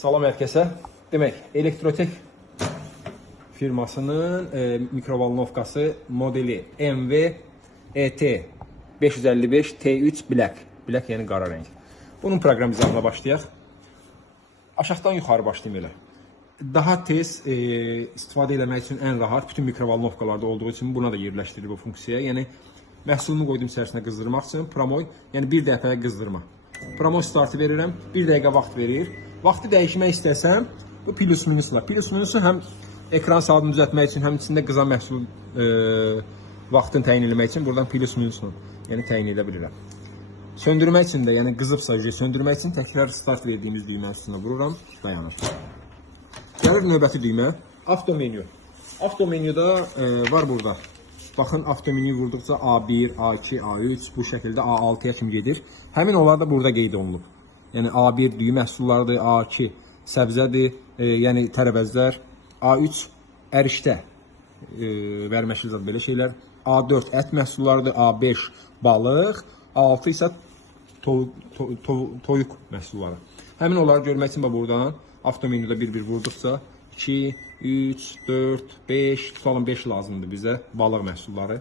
Salam hər kəsə. Demək, Elektrotek firmasının mikrovalnovkası modeli MV-ET 555 T3 Black. Black yəni qara rəng. Bunun proqramizasiyasına başlayaq. Aşağıdan yuxarı başlayayım elə. Daha tez istifadə etmək üçün ən rahat bütün mikrovalnovkalarda olduğu üçün buna da yerləşdirilir bu funksiyaya. Yəni məhsulunu qoydum içərisinə qızdırmaq üçün promoy, yəni bir dəfəyə qızdırma. Promoy startı verirəm, 1 dəqiqə vaxt verir. Vaxtı dəyişmək istəsəm, bu plus minusla. Plus minusu həm ekran saatını düzəltmək üçün, həm içində qızan məhsul vaxtını təyin etmək üçün buradan plus minusla yəni təyin edə bilirəm. Söndürmək üçün də, yəni qızıbsa söndürmək üçün təkrar start verdiyimiz düymə üstünə vururam, dayanır. Gəlir növbəti düymə, avto menyu. Avto menyuda var burada. Baxın, avto menyu vurduqca A1, A2, A3 bu şəkildə A6-ya kimi gedir. Həmin onlar da burada qeyd olunub. Yəni A1 düyü məhsullardır, A2 səbzədir, yəni tərəvəzlər, A3 ərişdə verməşli zad belə şeylər, A4 ət məhsullarıdır, A5 balıq, A6 isə toyuq məhsulları. Həmin onları görmək üçün buradan avto menyuda bir-bir vurduqca 2, 3, 4, 5, tutalım 5 lazımdır bizə balıq məhsulları.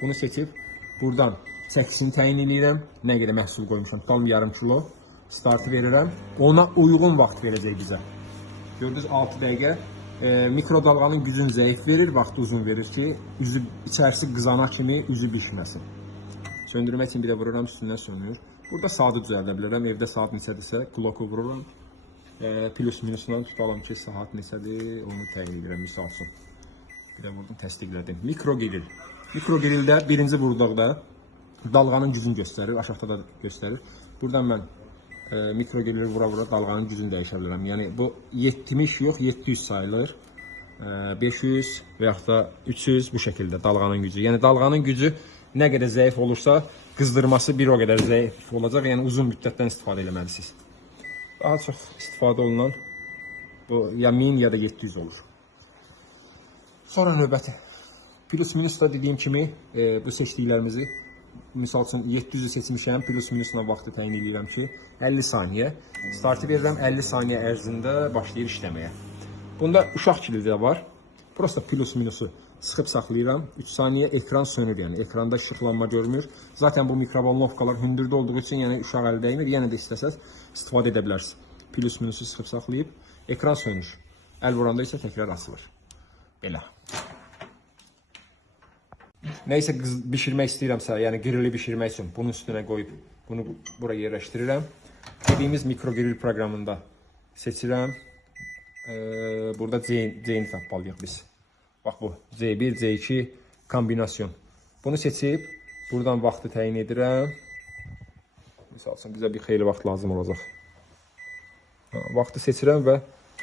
Bunu seçib buradan çəkisini təyin edirəm. Nə qədər məhsul qoymuşam, tutalım yarım kilo. Startı verirəm. Ona uyğun vaxt verəcək bizə. Gördünüz 6 dəqiqə. Mikrodalğanın gücünü zəif verir, vaxtı uzun verir ki, içərisi qızana kimi üzü bişməsin. Söndürmək üçün bir də vururam, üstündən sönür. Burada saatı düzəldə bilərəm. Evdə saat neçədirsə, kloku vururam. Plus minusla tutalım ki, saat neçədir, onu təyin edirəm, misal üçün. Bir də vurdum, təsdiqlədim. Mikrogrill. Mikrogrildə birinci vurduqda dalğanın gücünü göstərir, aşağıda da göstərir. Buradan mən mikrogrilleri vura-vura dalğanın gücünü dəyişə bilərəm. Yəni bu 70 yox, 700 sayılır. 500 və yaxud da 300 bu şəkildə dalğanın gücü. Yəni dalğanın gücü nə qədər zəif olursa, qızdırması bir o qədər zəif olacaq. Yəni uzun müddətdən istifadə etməlisiniz. Daha çox istifadə olunan bu ya 1000 ya da 700 olur. Sonra növbəti. Plus minusda dediyim kimi bu seçdiklərimizi misal üçün 700'ü seçmişəm, plus minusla vaxtı təyin edirəm ki 50 saniyə. Startı verirəm, 50 saniyə ərzində başlayır işləməyə. Bunda uşaq kilidi də var. Prosta plus minusu sıxıb saxlayıram. 3 saniyə ekran sönür, yəni ekranda işıqlanma görmür. Zaten bu mikrovalnovkalar hündürdə olduğu üçün yəni uşaq əli dəymir. Yenə də istəsəz istifadə edə bilərsiniz. Plus minusu sıxıb saxlayıb ekran sönür. Əl vuranda isə təkrar açılır. Belə. Nəysə bişirmək istəyirəmsə, yəni grilli bişirmək üçün bunun üstünə qoyub bunu buraya yerləşdirirəm. Dediyimiz mikrogrill proqramında seçirəm. Burada C-ni tapmalıyıq biz. Bax bu C1, C2 kombinasyon. Bunu seçib buradan vaxtı təyin edirəm. Misal üçün bizə bir xeyli vaxt lazım olacaq. Vaxtı seçirəm və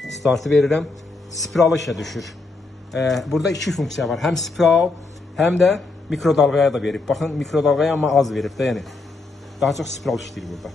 startı verirəm. Spiralı işə düşür. Burada iki funksiya var. Həm spiral, həm də mikrodalğaya da verib. Baxın, mikrodalğaya amma az verib də, yəni daha çox spiral işləyir burada.